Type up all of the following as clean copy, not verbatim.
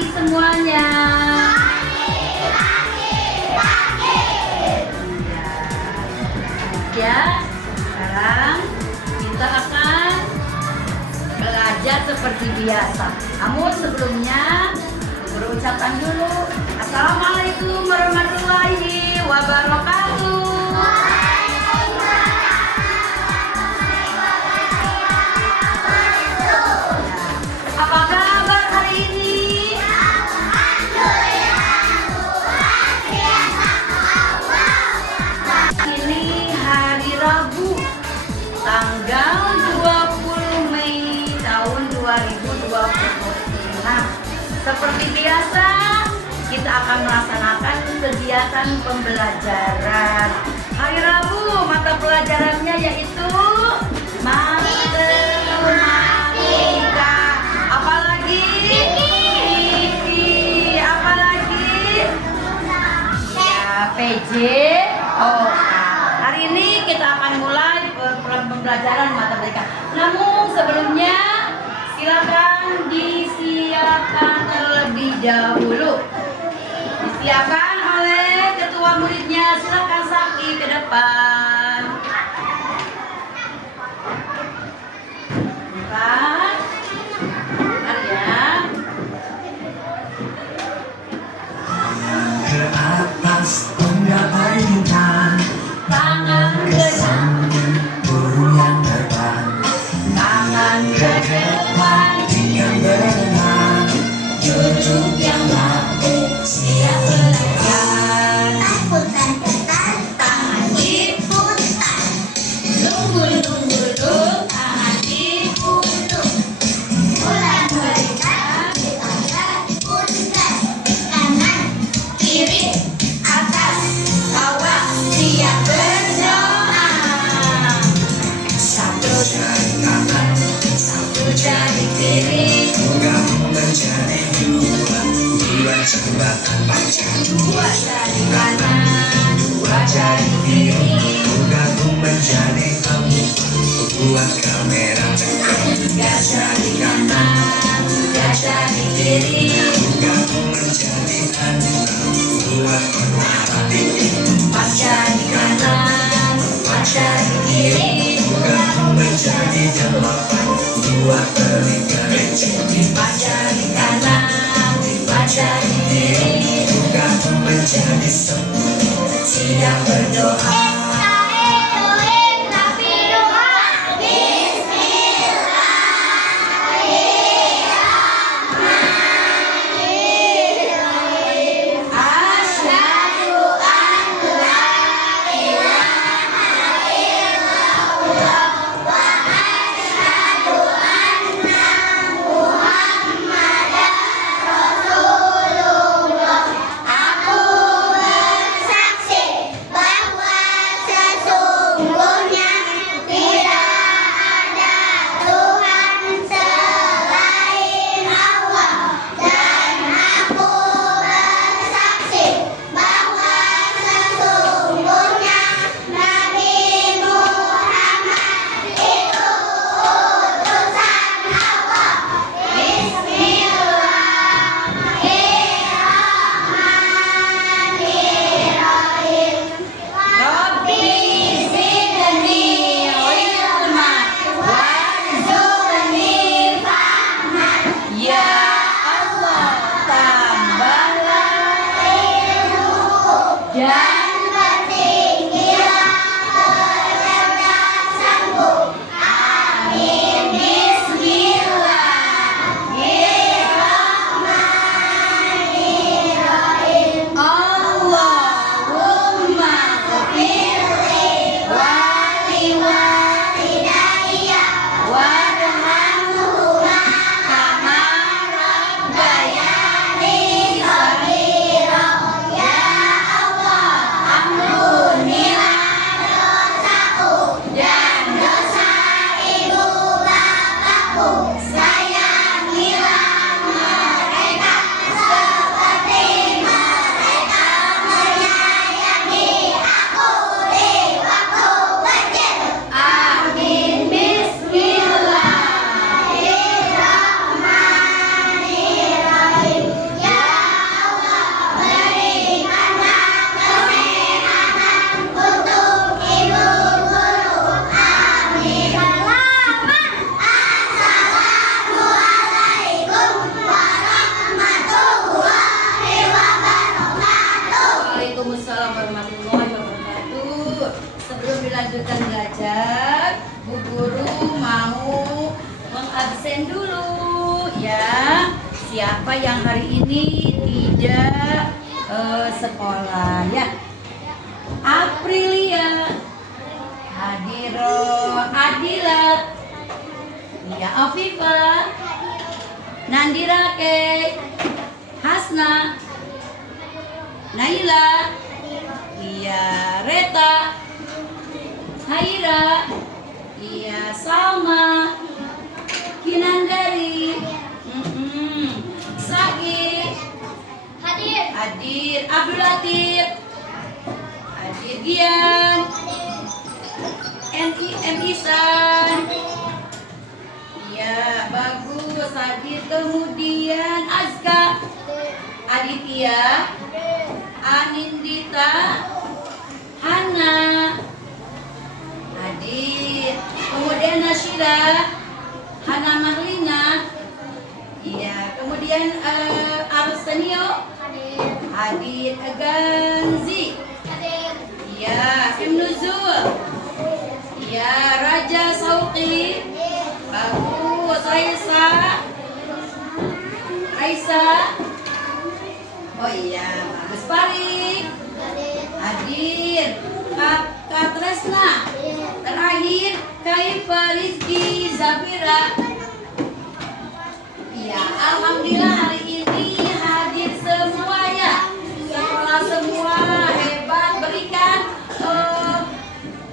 pagi semuanya. Ya, sekarang kita akan belajar seperti biasa. Namun sebelumnya berucapan dulu. Assalamualaikum warahmatullahi wabarakatuh. Apa kabar hari ini? Ini hari Rabu, tanggal 20 Mei tahun 2020. Nah, seperti biasa kita akan melaksanakan kegiatan pembelajaran. Hari Rabu mata pelajarannya yaitu matematika. Apalagi? Apalagi? Ya, PJ. Oh, hari ini kita akan mulai pembelajaran matematika. Namun sebelumnya silakan disiapkan terlebih dahulu. Disiapkan oleh ketua muridnya. Silakan Saki ke depan. Bentar. Bentar ya. Ke atas menggapai bintang, Tangan ke samping burung yang terbang, tangan ke depan. dengan berenang, duduk yang rapi, siap belajar. Tangan diputar. Lunggu-lunggu, tangan diputar. Mulai berikan. Kiri, atas, bawah, siap berdoa. Satu jari kanan, Satu jari kiri, gabung menjadi dua, dua coba baca. dua jari kanan, dua jari kiri, Gabung menjadi empat, buat kamera cekap. tiga jari kanan, tiga jari kiri, Gabung menjadi enam, buat menara tinggi. empat jari kanan, empat jari kiri, Gabung menjadi delapan, buat berikan empat jari kanan, empat jari kiri, gabung menjadi sepuluh. siap berdoa. Asyhadu an la ilaha illallah wa asyhadu anna absen dulu ya. Siapa yang hari ini tidak sekolah ya? Aprilia, Hadiro, Adila, ya Afifa, Nandira Kay, Hasna, Naila, iya Reta, Haira, iya Salma, Kinandari, Sagi, Hadir, Abdul Latif, Hadir Gian, M Isan, iya bagus Hadir. Kemudian Azka, Aditya, Anindita, Hana, Hadir. Kemudian Nasyira, Hana Marlina, iya. Kemudian Arsenio, Hadir. Ganzi, iya. Nuzul, iya. Raja Sauki, bagus. Raisa, oh iya bagus. Farid, Hadir. Kak Tresna, terakhir Kaifa, Rizky, Zafira. Ya, alhamdulillah hari ini hadir semua ya. Sekolah semua hebat. Berikan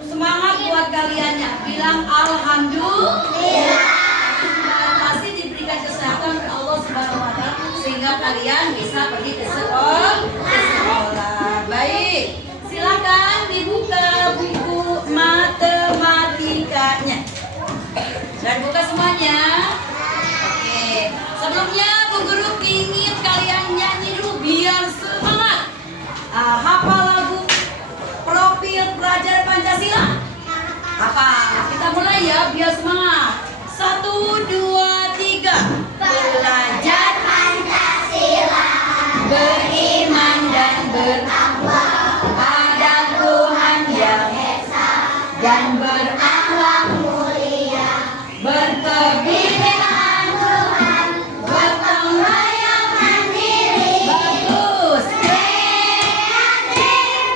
semangat buat kaliannya. Bilang alhamdulillah. Pasti diberikan kesehatan oleh Allah Subhanahu wa taala sehingga kalian bisa pergi ke sekolah. Baik. Silakan dibuka buku matematikanya. Dan buka semuanya. Oke. Sebelumnya Bu Guru ingin kalian nyanyi dulu biar semangat. Hafal lagu Profil Pelajar Pancasila. Apa? Kita mulai ya biar semangat. 1, 2, 3. Belajar Pancasila, beriman dan bertakwa pada Tuhan yang esa dan berakhlak mulia, berkebinekaan Tuhan, gotong royong mandiri, bagus, kreatif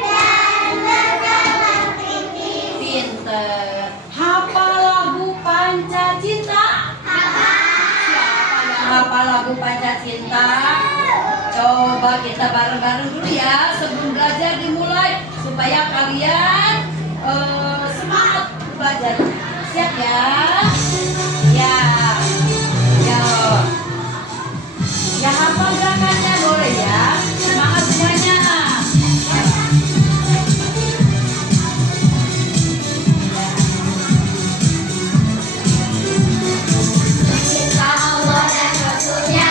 dan berkembang tinggi, pinter. Hafal lagu Pancacinta. Siapa yang hafal lagu Pancacinta? Coba kita bareng-bareng dulu ya sebelum belajar dimulai supaya kalian semangat belajar. Siap ya? Ya. Yo. Ya hafal gerakannya boleh ya. Semangat semuanya. Cinta Allah dan Rasulnya,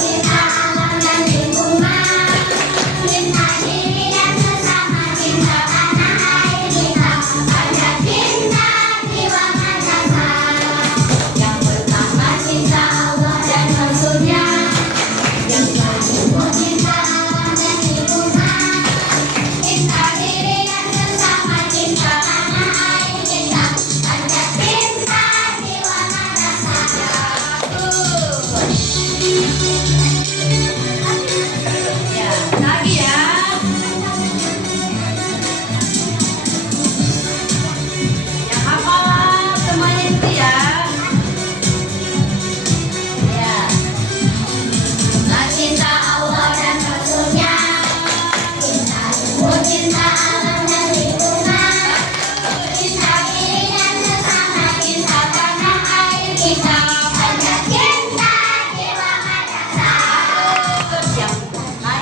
cinta alam dan lingkungan, cinta diri dan sesama, cinta tanah air kita, ada cinta jiwa madrasah. Yang pertama cinta Allah dan Rasulnya, yang kedua cinta alam dan lingkungan, cinta diri dan sesama, cinta tanah air kita, ada cinta jiwa madrasah. Ya, lagi ya. Yang hafal semuanya itu ya. Ya. Cinta Allah dan Rasulnya, cinta ibu, cinta alam dan lingkungan, cinta diri dan sesama, cinta tanah air kita, ada cinta jiwa madrasah.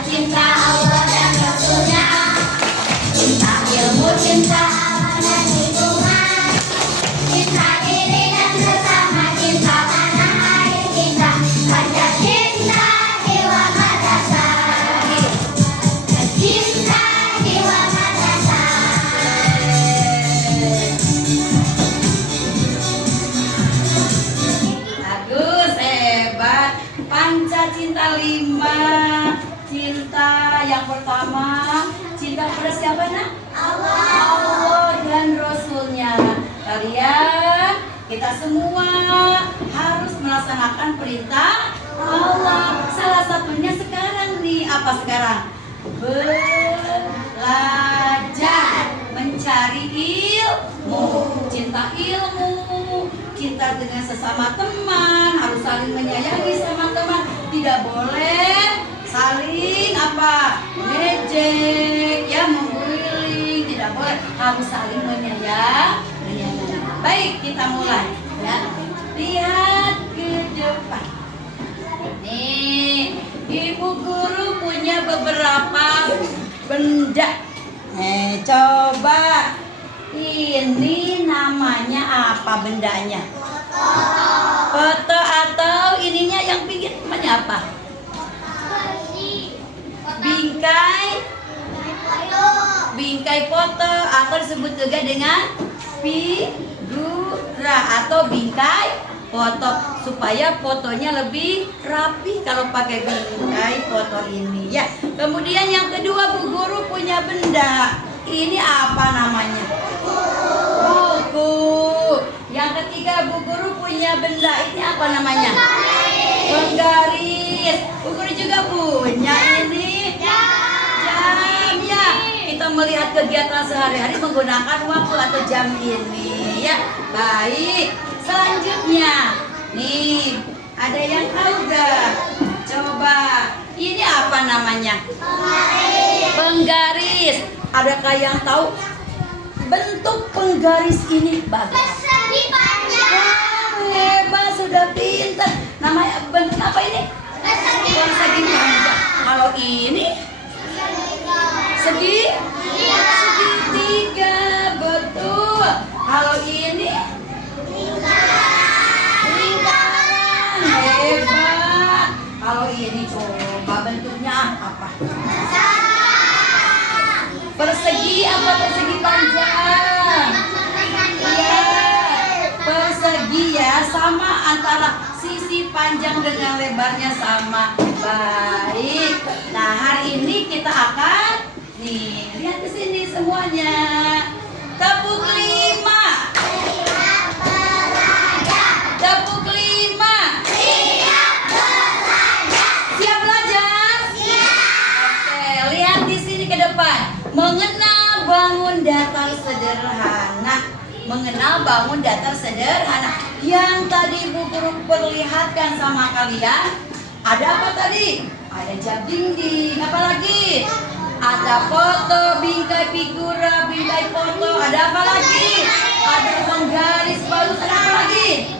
Cinta Allah dan Rasulnya, cinta ilmu, cinta alam dan lingkungan, cinta diri dan sesama, cinta tanah air kita, ada cinta jiwa madrasah, cinta jiwa madrasah. Bagus, hebat. Pancacinta 5. Cinta yang pertama, cinta kepada siapa nak? Allah dan Rasulnya. Kalian kita semua harus melaksanakan perintah Allah. Salah satunya sekarang nih, apa sekarang? Belajar, mencari ilmu, cinta ilmu, cinta dengan sesama teman, harus saling menyayangi sama teman, tidak boleh saling apa? Ngejek, ya membuli, tidak boleh, harus saling menyayangi. Baik, kita mulai ya. Lihat ke depan. Nih, Ibu Guru punya beberapa benda. Coba ini namanya apa bendanya? Foto atau ininya yang bikin namanya apa? Bingkai foto atau disebut juga dengan figura atau bingkai foto, supaya fotonya lebih rapi kalau pakai bingkai foto ini ya. Kemudian yang kedua, Bu Guru punya benda. Ini apa namanya? Buku. Yang ketiga, Bu Guru punya benda. Ini apa namanya? Penggaris. Bu Guru juga punya ini jam ya. Kita melihat kegiatan sehari-hari menggunakan waktu atau jam ini ya. Baik. Selanjutnya, nih ada yang tahu gak? Coba, ini apa namanya? Penggaris. Adakah yang tahu bentuk penggaris ini? Bagus. Hebat, sudah pintar. Namanya bentuk apa ini? Persegi panjang. Kalau ini segitiga, betul. Kalau ini lingkaran, hebat. Kalau ini coba bentuknya apa? Persegi apa persegi panjang? Iya, persegi ya, sama antara sisi panjang dengan lebarnya sama. Baik. Nah, hari ini kita akan lihat ke sini semuanya. Tepuk 5. Tepuk 5. Siap belajar? Oke, lihat di sini ke depan. Mengenal bangun datar sederhana. Mengenal bangun datar sederhana. Yang tadi Bu Guru perlihatkan sama kalian, ada apa tadi? Ada jam dinding. Apa lagi? Ada foto, bingkai figura, bingkai foto. Ada apa lagi? Ada penggaris bagus. Ada apa lagi?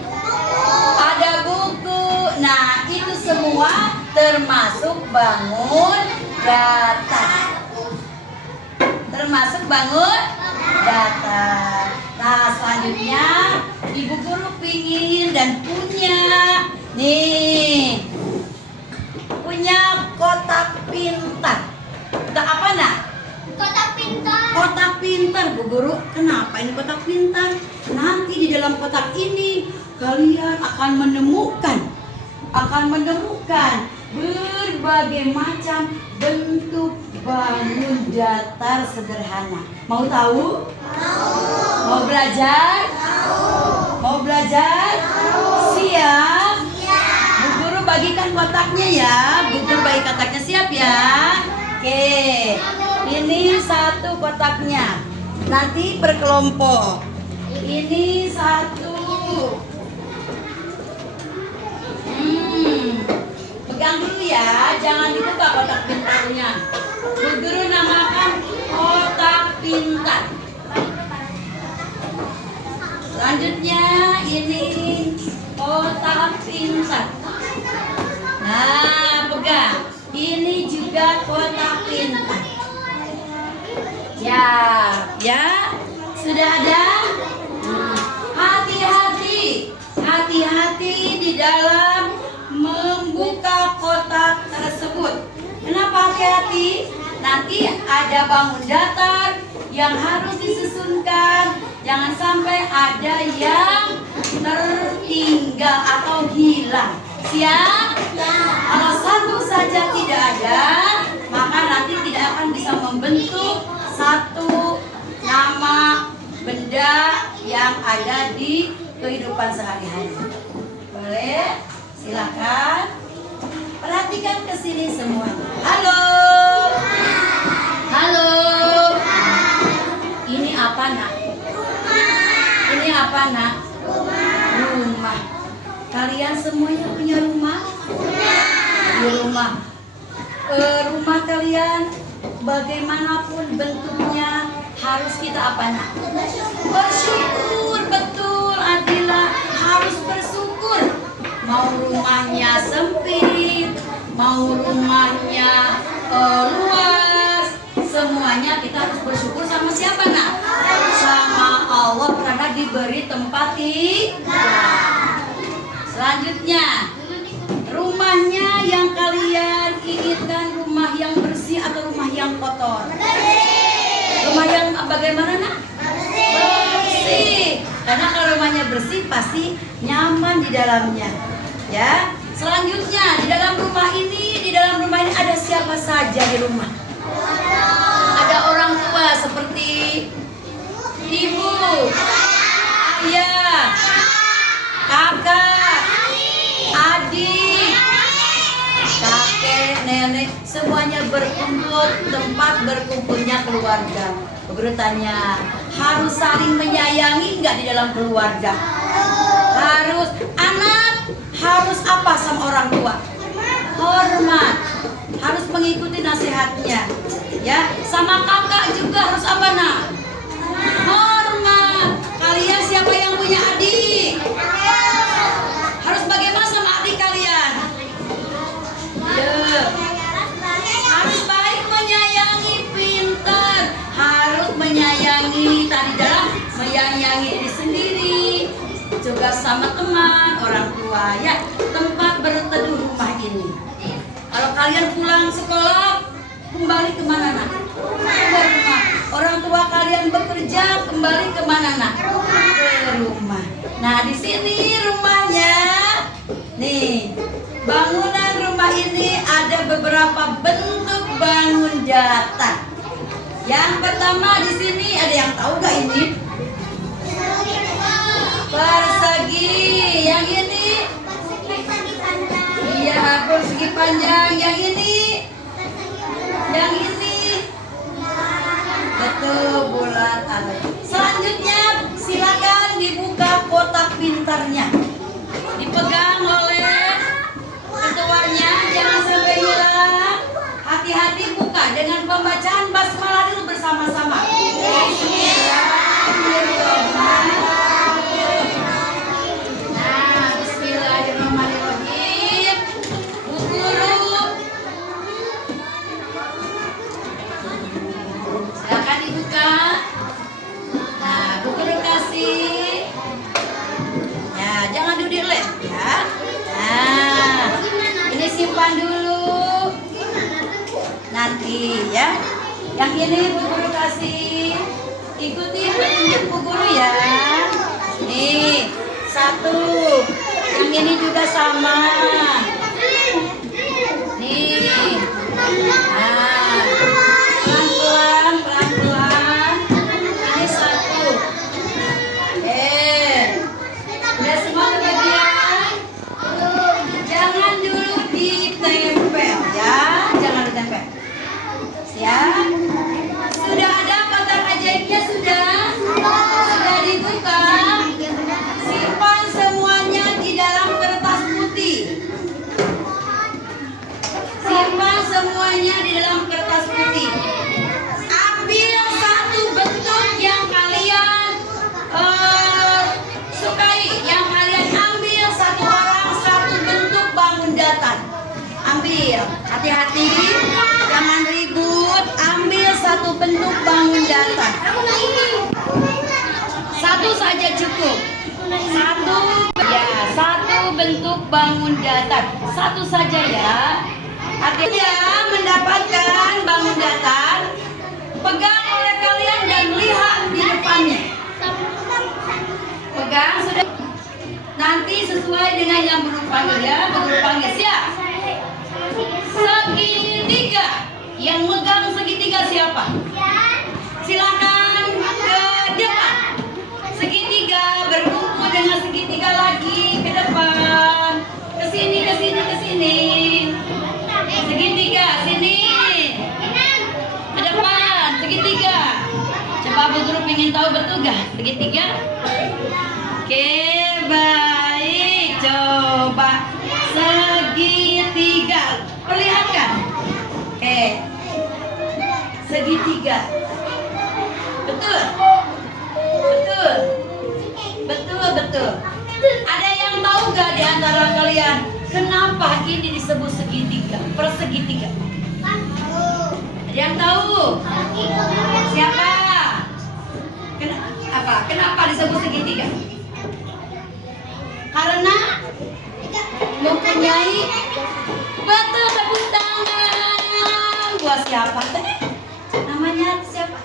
Ada buku. Nah, itu semua termasuk bangun datar. Termasuk bangun datar. Nah, selanjutnya Ibu Guru pingin dan punya punya kotak pintar. Kotak apa nak? Kotak pintar. Kotak pintar, Bu Guru. Kenapa ini kotak pintar? Nanti di dalam kotak ini kalian akan menemukan berbagai macam bentuk bangun datar sederhana. Mau tahu? Mau belajar? Mau belajar? Siap? Bu Guru bagikan kotaknya ya. Bu Guru bagi kotaknya, siap ya? Oke. Ini satu kotaknya. Nanti berkelompok. Ini satu. Pegang dulu ya, jangan dibuka kotak pintarnya. Bu Guru namakan kotak pintar. Selanjutnya ini kotak pintar. Nah, pegang. Ini juga kotak pintar. Ya, sudah ada. Hati-hati di dalam membuka kotak tersebut. Kenapa hati-hati? Nanti ada bangun datar yang harus disusunkan. Jangan sampai ada yang tertinggal atau hilang. Siap? Kalau satu saja tidak ada, maka nanti tidak akan bisa membentuk satu nama benda yang ada di kehidupan sehari-hari. Boleh? Silakan. Perhatikan ke sini semua. Halo. Halo. Ini apa, Nak? Ini apa, Nak? Rumah. Kalian semuanya punya rumah? Di rumah. Rumah kalian bagaimanapun bentuknya harus kita apa, Nak? Bersyukur. Betul, Adila, harus bersyukur. Mau rumahnya sempit, mau rumahnya luas, semuanya kita harus bersyukur sama siapa, Nak? Sama Allah, karena diberi tempat tinggal. Selanjutnya, rumahnya yang kalian inginkan rumah yang bersih atau rumah yang kotor? Rumah yang bagaimana, Nak? Bersih. Karena kalau rumahnya bersih pasti nyaman di dalamnya. Ya. Selanjutnya, di dalam rumah ini ada siapa saja di rumah? Ada orang tua seperti ibu, ayah, kakak, adik, kakek, nenek, semuanya berkumpul, tempat berkumpulnya keluarga. Guru tanya, harus saling menyayangi nggak di dalam keluarga? Harus. Anak harus apa sama orang tua? Hormat. Harus mengikuti nasihatnya. Ya, sama kakak juga harus apa, Nak? Hormat. Kalian siapa yang punya adik? Harus bagaimana sama adik kalian? Ya. Harus baik, menyayangi, pintar. Harus menyayangi tadi dalam menyayangi diri sendiri, juga sama teman, orang tua. Ya, tempat berteduh rumah ini. Kalau kalian pulang sekolah, kembali kemana, Nak? Ke rumah. Orang tua kalian bekerja, kembali kemana, Nak? Ke rumah. Nah, di sini rumahnya. Nih, bangunan rumah ini ada beberapa bentuk bangun datar. Yang pertama di sini ada yang tahu gak ini? Persegi. Yang ini? Iya, persegi panjang. Yang ini? Yang ini? Betul, bulat. Selanjutnya silakan dibuka kotak pintarnya. Dipegang oleh ketuanya, jangan sampai hilang. Hati-hati buka dengan pembacaan basmalah dulu bersama-sama. Nah, bismillahirrahmanirrahim. Bu Guru, silakan dibuka. Nah, Bu Guru kasih. Ya, jangan duduk ya. Nah, ini simpan dulu. Nanti ya. Yang ini Bu Guru kasih. Ikuti petunjuk Bu Guru ya. Nih, satu. Yang ini juga sama. Nih. Nah, pelan-pelan, pelan-pelan. Ini satu. Udah semua kebagian? Jangan dulu ditempel ya. Jangan ditempel. Siap? Sudah ada kotak ajaibnya sudah? Sudah dibuka? Simpan semuanya di dalam kertas putih. Simpan semuanya di dalam kertas putih. Ambil satu bentuk yang kalian sukai, yang kalian ambil. Satu orang satu bentuk bangun datar. Ambil, hati-hati, jangan ribut. Ambil satu bentuk bangun datar. Satu saja cukup. Satu bentuk bangun datar. Satu saja ya. Artinya mendapatkan bangun datar, pegang oleh kalian dan lihat di depannya. Pegang sudah. Nanti sesuai dengan yang guru panggil ya. Guru panggil siap. Segitiga. Yang megang segitiga siapa? Silakan ke depan. Segitiga berkumpul dengan segitiga. ingin tahu betul gak segitiga? Oke, baik. Coba segitiga. Perlihatkan. Oke. Segitiga. Betul. Betul. Betul, betul. Ada yang tahu gak di antara kalian kenapa ini disebut segitiga? Persegitiga. Ada yang tahu? Siapa? Kenapa disebut segitiga? Karena mempunyai, betul, tepuk tangan. Buat siapa? Namanya siapa?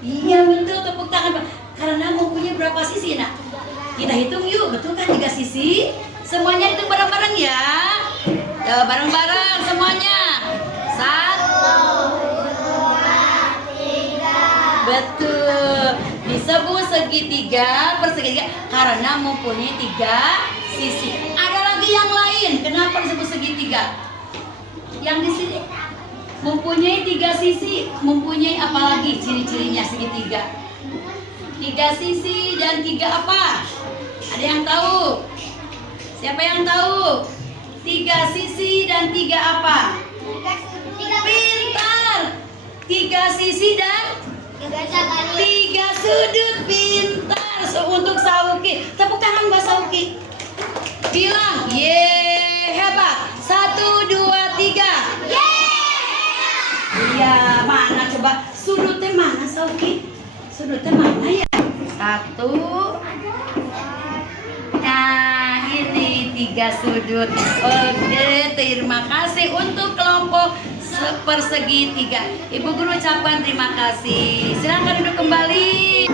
Iya betul, tepuk tangan. Karena mempunyai berapa sisi nak? Kita hitung yuk, betul kan 3 sisi? Semuanya hitung bareng-bareng ya. Bareng-bareng semuanya. 1, 2, 3. Betul. Disebut segitiga, persegitiga karena mempunyai 3 sisi. Ada lagi yang lain. Kenapa disebut segitiga? Yang di sini mempunyai 3 sisi, mempunyai apa lagi ciri-cirinya segitiga? 3 sisi dan 3 apa? Ada yang tahu? Siapa yang tahu? 3 sisi dan 3 apa? Pintar. 3 sisi dan 3 sudut. Pintar. Untuk Sauki, tepuk tangan Mbak Sauki. Bilang, ye, hebat. 1, 2, 3. Iya, mana coba sudutnya mana Sauki? Sudutnya mana ya? 1. Nah, ini 3 sudut. Oke, terima kasih untuk kelompok persegitiga. Ibu guru ucapkan terima kasih. Silakan duduk kembali.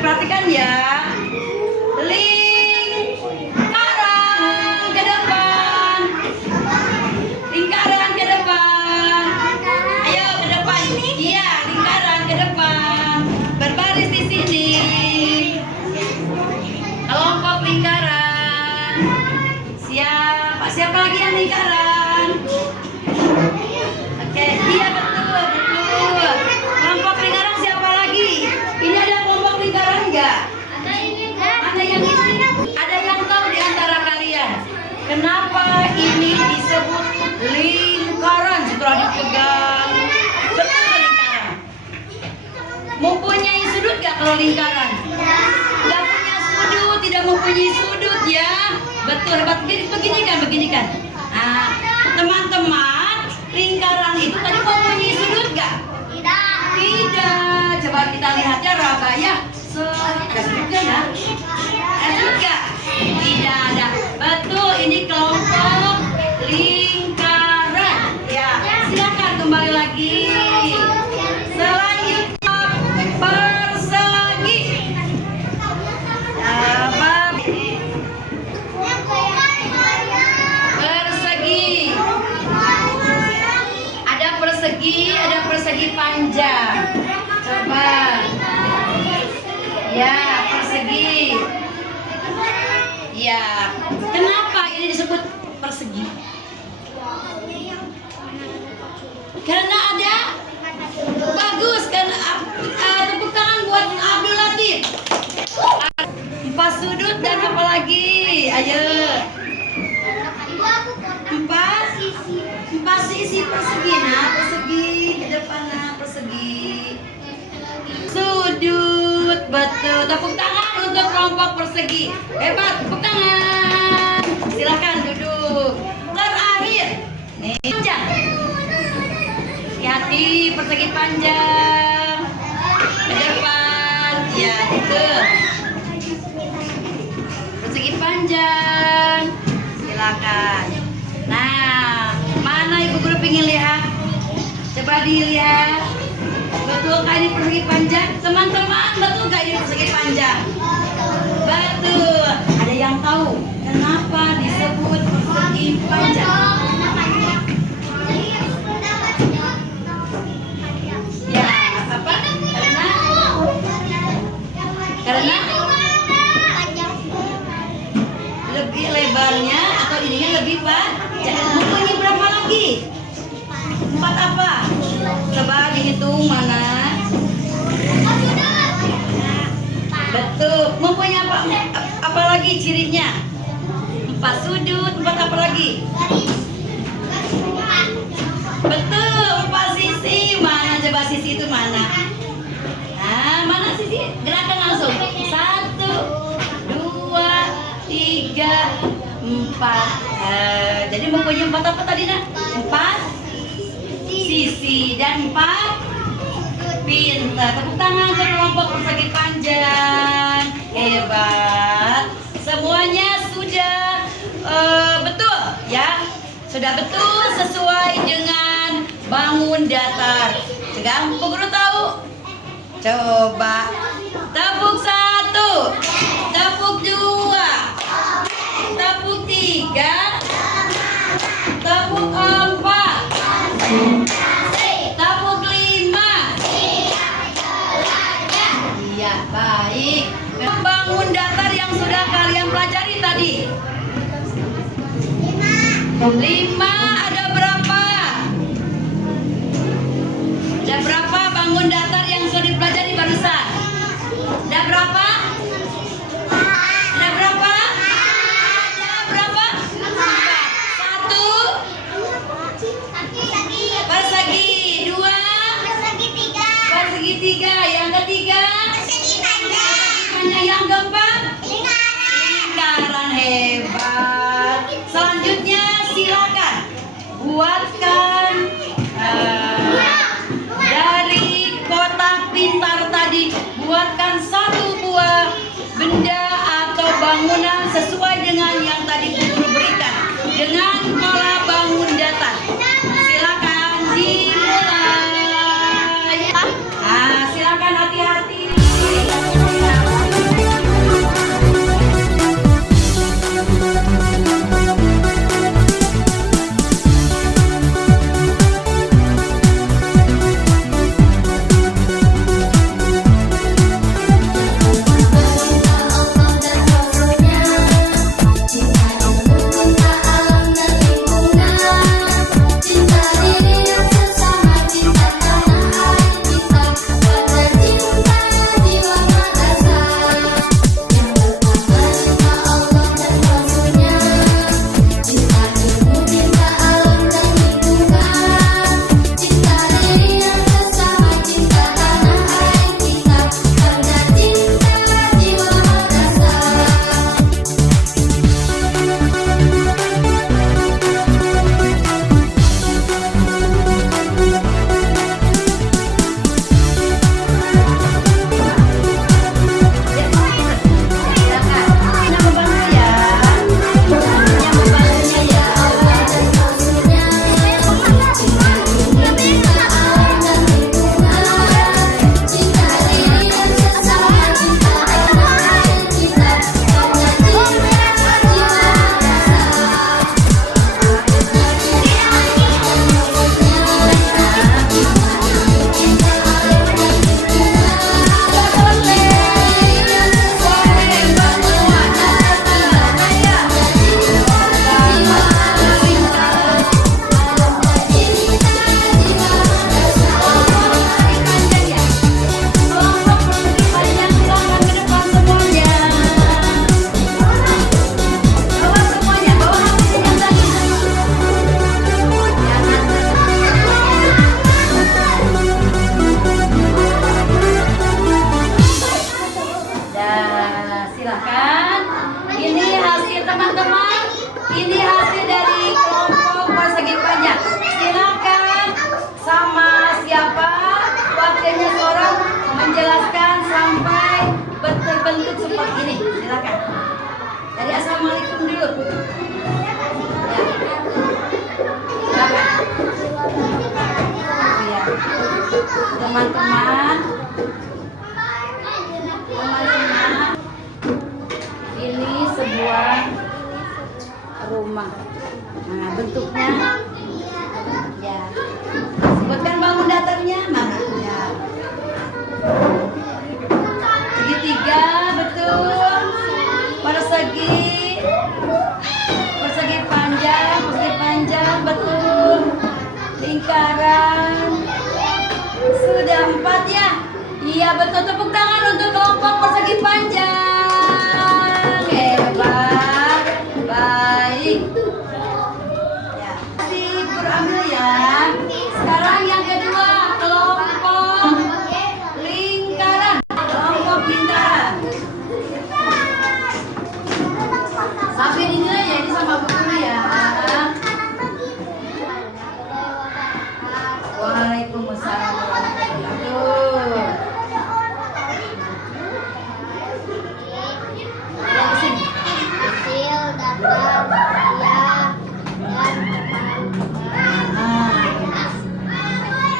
Perhatikan ya. Lingkaran ke depan. Lingkaran ke depan. Ayo ke depan. Iya, lingkaran ke depan. Berbaris di sini. Kelompok lingkaran. Siapa lagi yang lingkaran? Oke, iya betul. Kelompok lingkaran siapa lagi? Ini ada kelompok lingkaran enggak? Ada yang ini? Ada yang tahu di antara kalian kenapa ini disebut lingkaran? Setelah dipegang, betul lingkaran. Mempunyai sudut gak kalau lingkaran? Gak punya sudut, tidak mempunyai sudut ya. Betul, hebat. Begini kan. Nah, teman-teman, lingkaran itu tadi mempunyai sudut gak? Tidak. Coba kita lihat ya, raba ya. Ada sudut gak? Ada sudut gak? Tidak ada. Betul, ini kelompok lingkaran. Ya, silakan kembali lagi. Selanjutnya persegi. Persegi. Ada persegi panjang. Coba. Ya, persegi. Ya, kenapa ini disebut persegi? Karena ada, bagus kan? Tepuk tangan buat Abdul Latif. 4 sudut dan apa lagi? Ayo. 4 sisi persegi. Nah, persegi ke depan, nah, persegi. Sudut, betul. Tepuk tangan untuk kelompok persegi. Hebat, tepuk tangan. Silakan duduk. Terakhir, nih panjang. Hati-hati, persegi panjang. Ke depan, ya gitu. Persegi panjang. Silakan. Nah, mana ibu guru pengen lihat? Coba dilihat. Betul kah ini persegi panjang? Teman-teman, betul kah ini persegi panjang? Betul. Ada yang tahu kenapa disebut persegi panjang? Ya, apa? Karena lebih lebarnya atau ininya lebih panjang. Mempunyai berapa lagi? 4 apa? Coba dihitung mana? Betul. Mempunyai apa lagi cirinya? 4 sudut, 4 apa lagi? Betul, 4 sisi. Mana coba sisi itu mana? Nah, mana sisi? Gerakan langsung. 1, 2, 3, 4. Jadi mempunyai 4 apa tadi nak? 4 sisi dan 4 pintar. Tepuk tangan untuk kelompok persegi panjang. Hebat. Semuanya sudah betul ya. Sudah betul sesuai dengan bangun datar. Sekarang Bu Guru tahu. Coba tepuk 1, tepuk 2, tepuk 3, tepuk 4, tepuk 5. Iya, baik. Bangun datar yang sudah kalian pelajari tadi. 5 ada berapa? Ada berapa bangun datar yang sudah dipelajari barusan? Ada berapa? Ada berapa? Ada berapa? 1 persegi, 2 persegi 3, yang ketiga yang keempat lingkaran. Hebat. Selanjutnya silakan buatkan dari kotak pintar tadi, buatkan 1 buah benda atau bangunan sesuai dengan yang tadi Bu Guru berikan dengan pola bangun datar. Silakan dimulai. Silakan hati-hati. Silakan. Ini hasil teman-teman. Ini hasil dari kelompok persegi panjang. Silakan sama siapa wakilnya seorang menjelaskan sampai berbentuk seperti ini. Silakan. Jadi assalamualaikum dulu. Ya. Silakan. Ya. Teman-teman. Ini sebuah rumah. Nah, bentuknya ya. Sebutkan bangun datarnya mana? Ya. Segitiga, betul. Persegi panjang, betul. Lingkaran. Sudah 4 ya? Iya betul, tepuk tangan untuk kelompok persegi Persegi panjang. Hebat. Baik. Ya, kasih berambil ya. Sekarang yang kedua, kelompok lingkaran. Kelompok lingkaran. Sampai dinilai ya, ini sama buku ya. Waalaikumsalam warahmatullahi wabarakatuh. Yang sini. Kecil, datar, mulia, dan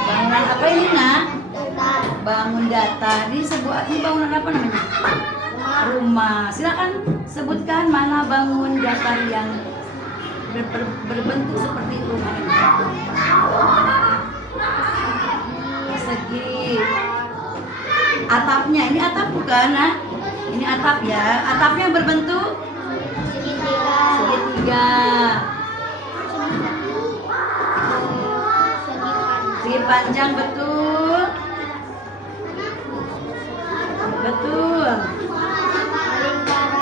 Bangunan apa ini, Nak? datar. Bangun datar. Ini sebuah ini bangunan apa namanya? Rumah. Silakan sebutkan mana bangun datar yang berbentuk seperti rumah ini. Persegi. Atapnya, ini atap bukan, Nak? Ini atap ya. Atapnya berbentuk Segitiga. segitiga. Segi panjang, betul. Betul.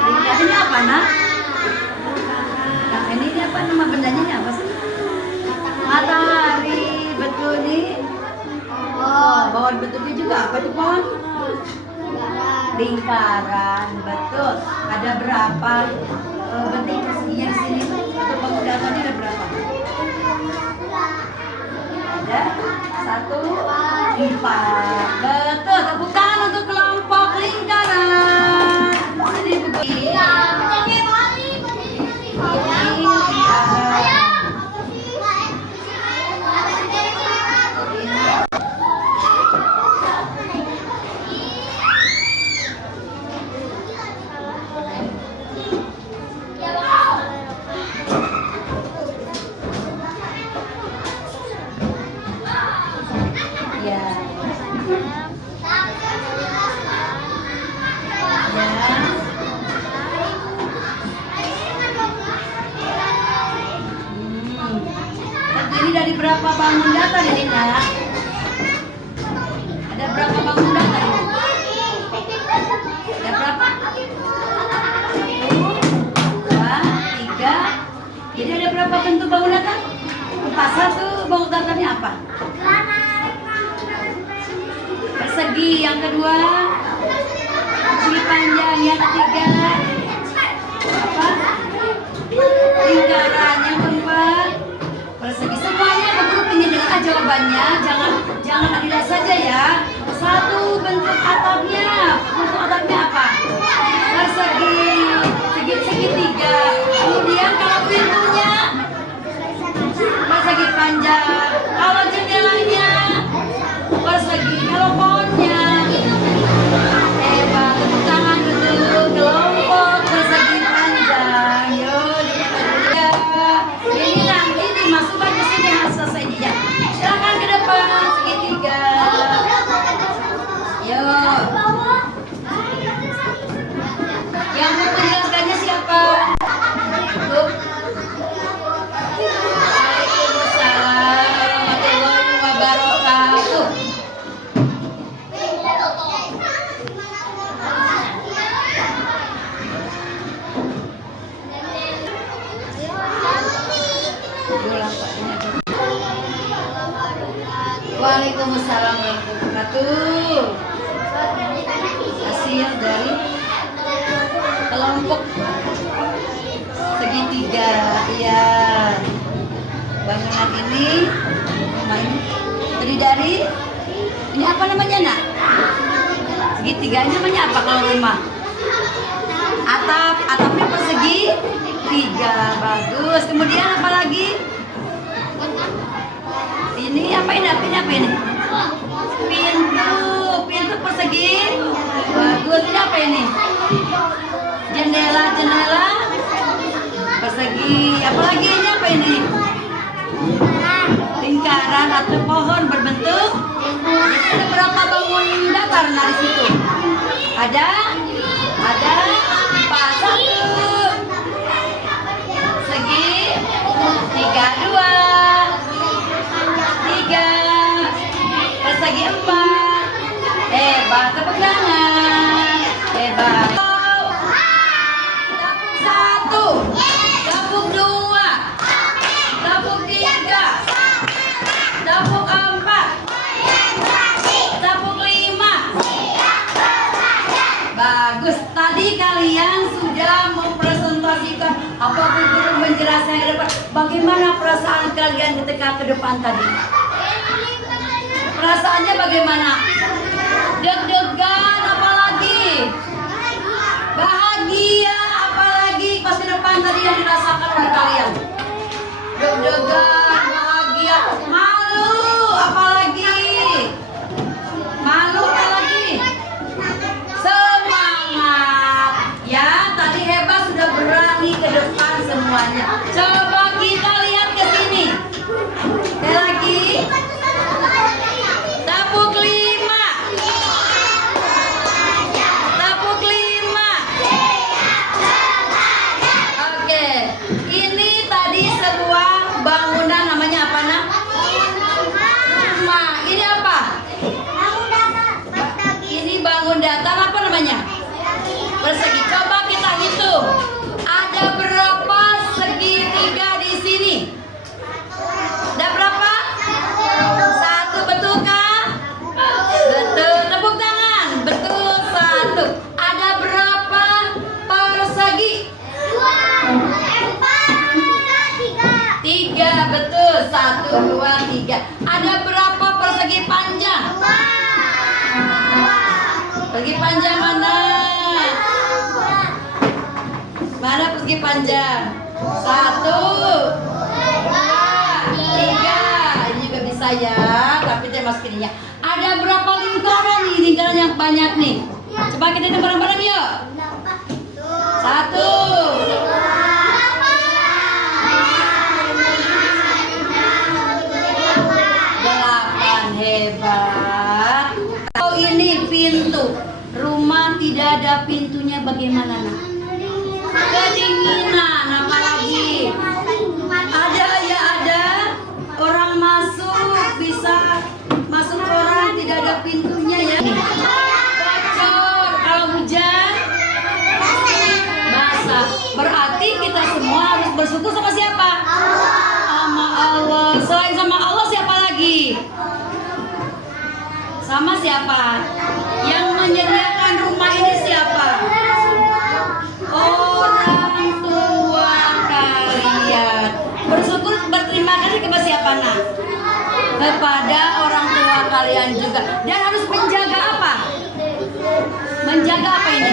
Lingkaran ini apa, Nak? Nah, ini apa nama bendanya ini apa sih? Matahari, betul nih. Oh, bawah bentuknya juga apa tuh, Pon? Lingkaran, betul. Ada berapa bentuk perseginya di sini? Untuk bangun datar ini ada berapa? Ada 1, 4. Betul. Tepuk tangan untuk kelompok lingkaran. Sini begini. Ya. Terdiri dari berapa bangun datar ini, Nak? Ada berapa bangun datar ini? Ada berapa? 1, 2, 3. Jadi ada berapa bentuk bangun datar? 4. Satu bangun datarnya apa? Persegi. Yang kedua, persegi panjang. Yang ketiga, apa? Lingkaran. Yang keempat, persegi. Semuanya betul ini dengan jawabannya. Jangan adidas saja ya. Satu, bentuk atapnya. Bentuk atapnya apa? Persegi. Segitiga. Kemudian kalau pintunya persegi panjang. Kalau jendelanya persegi. Kalau pohonnya hebat. Tepuk tangan untuk kelompok persegi panjang. Yuk, ya. Ini nanti dimasukkan ke sini selesai ya. Silakan ke depan segitiga. Yuk. Yang mau menjelaskannya siapa? Bu. Waalaikumsalam warahmatullahi wabarakatuh. Waalaikumsalam warahmatullahi wabarakatuh. Hasil dari kelompok segitiga. Iya. Bangunan ini, rumah ini terdiri dari ini apa namanya, Nak? Segitiganya namanya apa kalau rumah? Atapnya persegi 3. Bagus. Kemudian apa lagi? Ini apa ini? Pintu persegi. Bagus. Ini apa ini? Jendela persegi. Apalagi ini apa ini? Lingkaran atau pohon berbentuk. Ada berapa bangun datar di situ? Ada 4. 1 segi 3, 2 3 persegi 4. Hebat, tepuk tangan. Hebat. Apa Bu Guru menjelaskan ke depan? Bagaimana perasaan kalian ketika ke depan tadi? Perasaannya bagaimana? Deg-degan apalagi? Bahagia apalagi pas ke depan tadi yang dirasakan oleh kalian? Deg-degan, bahagia, malu apalagi? Malu apalagi? Semangat. Ya, tadi hebat sudah berani ke depan semuanya. Coba kita lihat ke sini. Sekali lagi. Tepuk 5. Tepuk 5. Oke. Ini tadi sebuah bangunan namanya apa, Nak? Rumah. Ini apa? Ini bangun datar apa namanya? Persegi. Coba kita hitung. Ada berapa segitiga di sini? Ada berapa? 1, betul kah? Betul. Tepuk tangan. Betul, 1. Ada berapa persegi? 3, betul. 1, 2, 3. Ada berapa persegi panjang? Persegi panjang mana? Mana persegi panjang? 1, 2, 3. Ini juga bisa ya, tapi saya masukin ya. Ada berapa lingkaran nih? Lingkaran yang banyak nih. Coba kita hitung bareng-bareng yuk. 1, 8. Hebat. Oh, ini pintu. Rumah tidak ada pintunya bagaimana, Nak? Kedinginan apalagi? Ada ya, ada orang masuk, bisa masuk orang tidak ada pintunya ya. Bocor kalau hujan basah. Berarti kita semua harus bersyukur sama siapa? Sama Allah. Selain sama Allah siapa lagi? Sama siapa? Yang menyediakan rumah ini siapa? Orang tua kalian. Bersyukur, berterima kasih kepada siapa, Nak? Kepada orang tua kalian juga. Dan harus menjaga apa? Menjaga apa ini?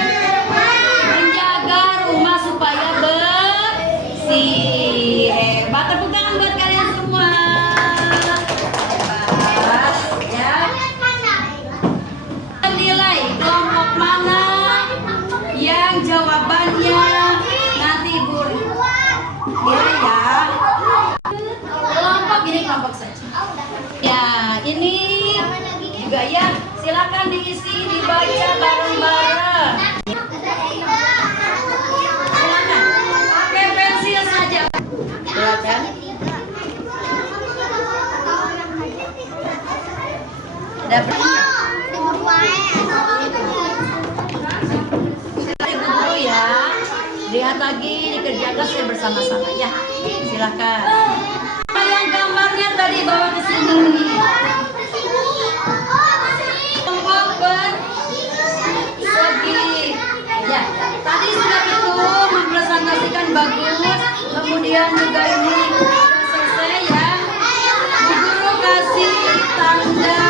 Menjaga rumah supaya bersih. Hebat, tepuk tangan buat kalian semua. Hebat, ya. Nilai kelompok mana yang jawabannya nanti Bu nilai ya. Kelompok ini kelompok saja. Ya, ini juga ya. Silakan diisi, dibaca bareng-bareng. Silakan. Pakai pensil saja. Silakan. Ada berapa? Ibu guru ya, lihat lagi, dikerjakan saya bersama-sama ya. Silakan. Yang gambarnya tadi bawa ke sini. Kelompok bersegi. Ya, tadi sudah itu mempresentasikan bagus. Kemudian juga ini sudah selesai ya. Bu guru kasih tanda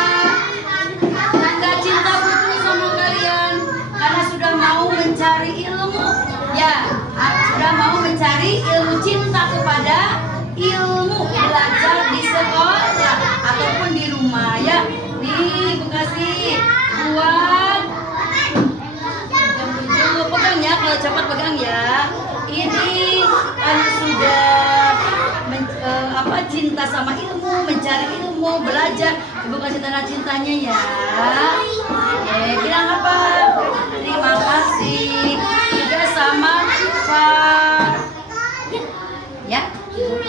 cinta buku sama kalian karena sudah mau mencari ilmu ya, sudah mau mencari ilmu cinta kepada ilmu, belajar di sekolah ataupun di rumah ya. Nih Bu kasih buat jam 7, pegang ya, kalau cepat pegang ya. Ini karena sudah cinta sama ilmu, mencari ilmu, belajar. Ibu kasih tanda cintanya ya. Oke, bilang apa? Terima kasih. Juga sama Far. Ya,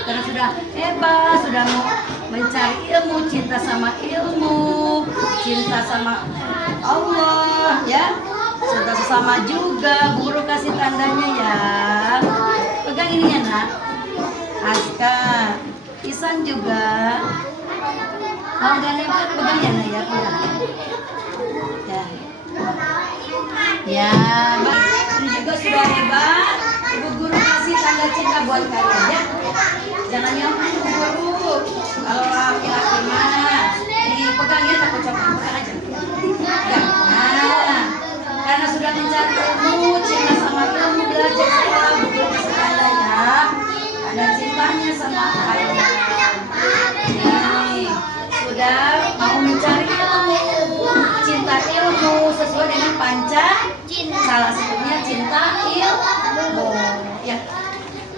karena sudah hebat, sudah mau mencari ilmu, cinta sama ilmu, cinta sama Allah, ya. Cinta sesama juga. Guru kasih tandanya ya. Pegang ini ya, Nak. Aska, Isan juga. Kalau nggak lebar, pegang ya, Nak ya. Pegang. Ya. Ya, baik. Ini juga sudah hebat. Ibu guru kasih tanda cinta buat kalian ya. Jangan yang guru. Kalau laki-laki mah dipegangnya takut copot aja. Ya. Nah, karena sudah mencari ilmu, cinta sama ilmu, belajar sekolah belum sekali ya. Ada cintanya sama kalian. Nih, sudah mau mencari ilmu, cinta ilmu sesuai dengan salah satunya cinta ilmu. Ya,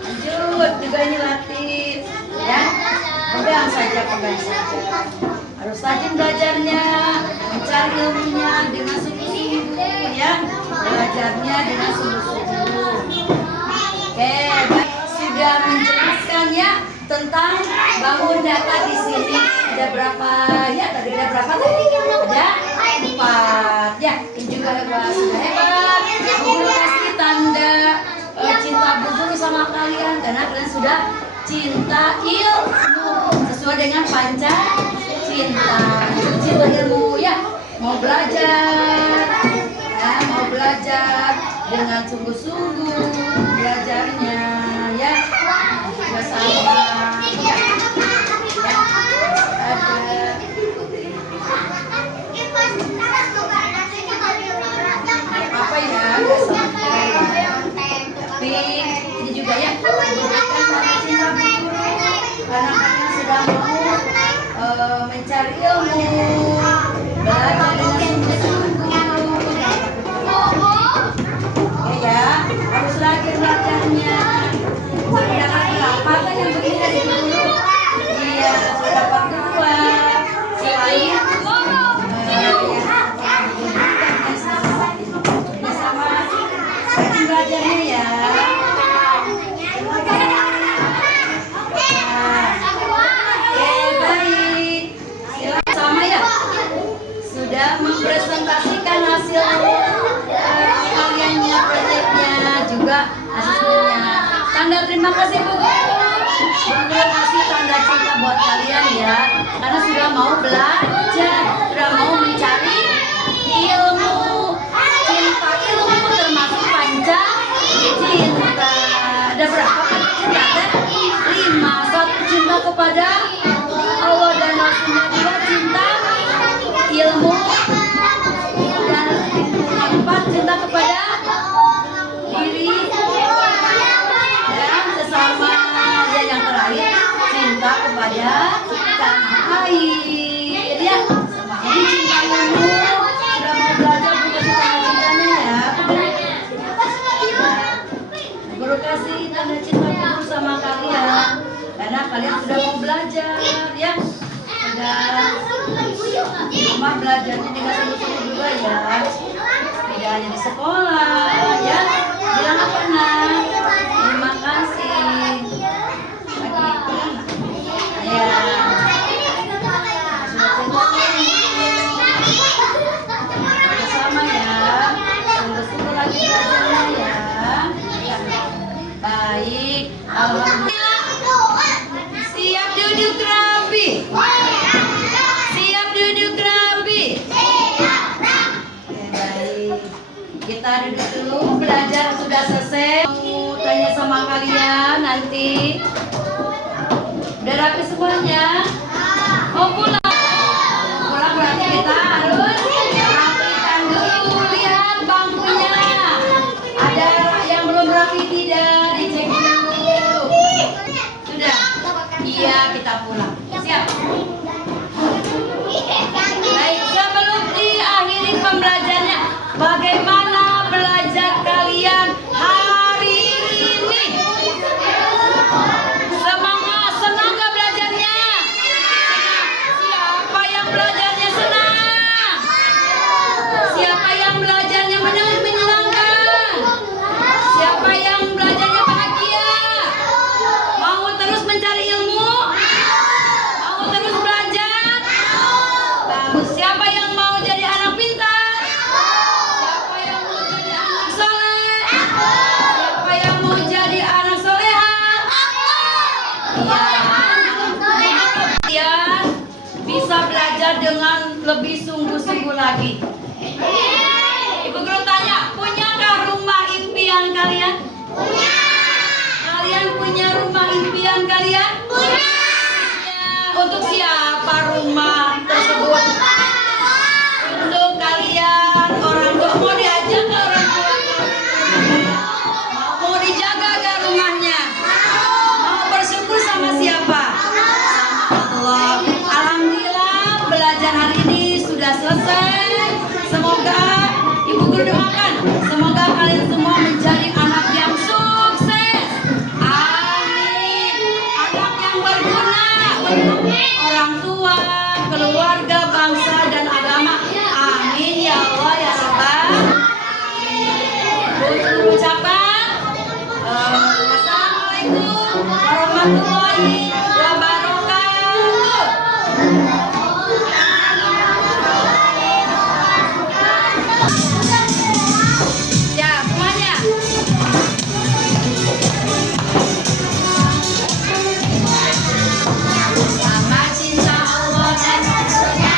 lanjut juga ini latih, ya. Pegang saja. Harus rajin belajarnya, mencari ilmunya dengan sungguh-sungguh, ya. Belajarnya dengan sungguh-sungguh. Oke, baik. Sudah menjelaskan ya tentang bangun data di sini. Ada berapa ya? Tadi ada berapa tadi? Ada 4 ya. Ini juga sudah hebat. Bu Guru kasih tanda cinta Bu Guru sama kalian karena kalian sudah cinta ilmu sesuai dengan cinta ilmu ya. Mau belajar ya, mau belajar dengan sungguh-sungguh belajarnya ya. Bersama ya. Apa ya? Tapi ini juga ya. Karena cinta Bu Guru, karena kalian sudah mau mencari ilmu, belajar dengan sungguh-sungguh. Ya, harus rajin belajarnya. Sudah berapa kan yang begini dari dulu? Iya, sudah dapat 2. Selain sama rajin belajarnya ya. Baik. Silakan sama ya. Sudah mempresentasikan hasil kaliannya, proyeknya juga hasilnya. Tanda terima kasih Bu Guru. Terima kasih tanda cinta buat kalian ya. Karena sudah mau belajar, sudah mau mencari ilmu. Cinta ilmu termasuk cinta. Ada berapa cinta? Ada 5. 1 cinta kepada Allah dan Rasulnya, 2 cinta ilmu, dan 4 cinta kepada diri dan sesama. Ya, yang terakhir cinta kepada tanah air ya. Ini cinta ilmu, sudah mau belajar juga cintanya ya. Guru kasih tanda cinta Guru sama kalian karena kalian sudah mau belajar ya. Sudah rumah belajarnya dengan sungguh-sungguh juga ya. Tidak hanya di sekolah ya. Bilang apa nak? Terima kasih. Ya. Sama ya. Sungguh-sungguh lagi belajarnya ya. Baik. Alhamdulillah. Siap duduk rapi. Siap duduk rapi. Oke, baik. Kita duduk dulu, belajar sudah selesai. Mau tanya sama kalian nanti. Udah rapi semuanya? Mau pulang? Pulang berarti kita harus rapikan dulu. Lihat bangkunya. Ada yang belum rapi tidak? Dicek dulu. Sudah? Iya, kita pulang. Siap? Baik, sebelum diakhiri pembelajarannya, bagaimana belajar kalian hari ini? Semangat, senang gak belajarnya? Siapa yang belajarnya senang? Siapa yang belajarnya menyenangkan? Siapa yang belajarnya bahagia? Mau terus mencari ilmu? Mau terus belajar? Bagus. Siapa yang mau jadi anak pintar? Siapa yang mau jadi anak soleh? Siapa yang mau jadi anak soleha? Iya. Kalian bisa belajar dengan lebih sungguh-sungguh lagi. Ibu Guru tanya, punyakah rumah impian kalian? Punya. punya rumah impian kalian? Punya. Untuk siapa rumah tersebut? Untuk kalian orang tua. Mau diajak ke orang tua? Mau dijaga gak rumahnya? Mau bersyukur sama siapa? Sama Allah. Alhamdulillah belajar hari ini sudah selesai. Semoga Ibu Guru doakan, semoga kalian semua menjadi anak yang sukses. Amin. Anak yang berguna untuk orang tua, keluarga, bangsa dan agama. Amin ya Allah ya Rabbal. Untuk ucapan Assalamualaikum warahmatullahi wabarakatuh. Ya, semuanya. Sama cinta Allah dan Rasulnya,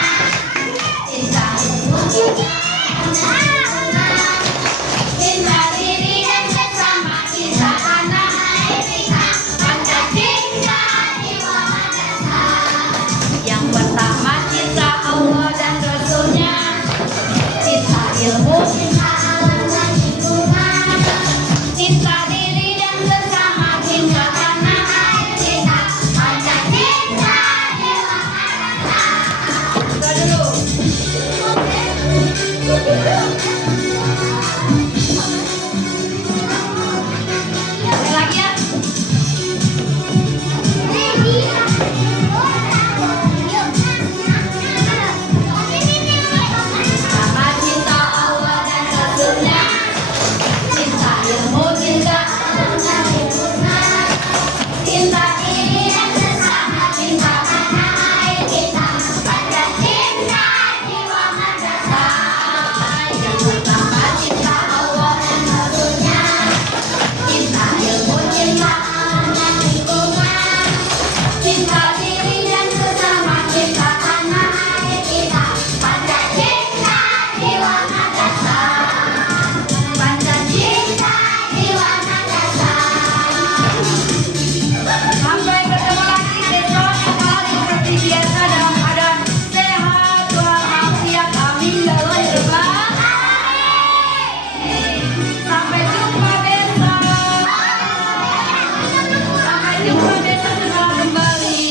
cinta cinta diri dan bersama, cinta tanah air kita, Pancasila jiwa madrasah. Yang pertama cinta Allah dan Rasulnya, cinta ilmu, cinta alam dan lingkungan, cinta diri dan bersama, cinta tanah air kita, Pancasila jiwa madrasah. Kita dulu. Sekali lagi ya. Sama cinta Allah dan Rasulnya, cinta ilmu, cinta alam dan lingkungan, cinta diri dan bersama, cinta tanah air kita, Pancasila jiwa madrasah. Yang pertama cinta Allah dan Rasulnya, cinta ilmu, cinta alam dan lingkungan, cinta diri dan bersama, cinta tanah air kita, Pancasila jiwa madrasah. Pancasila jiwa madrasah. Sampai ketemu lagi besok kembali seperti biasa dalam keadaan sehat walafiat. Amin ya Allah ya Rabbal alamin. Sampai jumpa besok. Sampai jumpa besok setelah kembali.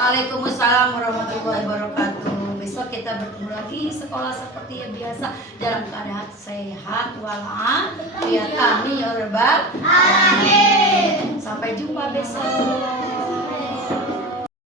Waalaikumsalam warahmatullahi wabarakatuh. Besok kita bertemu lagi sekolah seperti yang biasa dalam keadaan sehat walafiat. Amin ya Rabbal alamin. Sampai jumpa besok.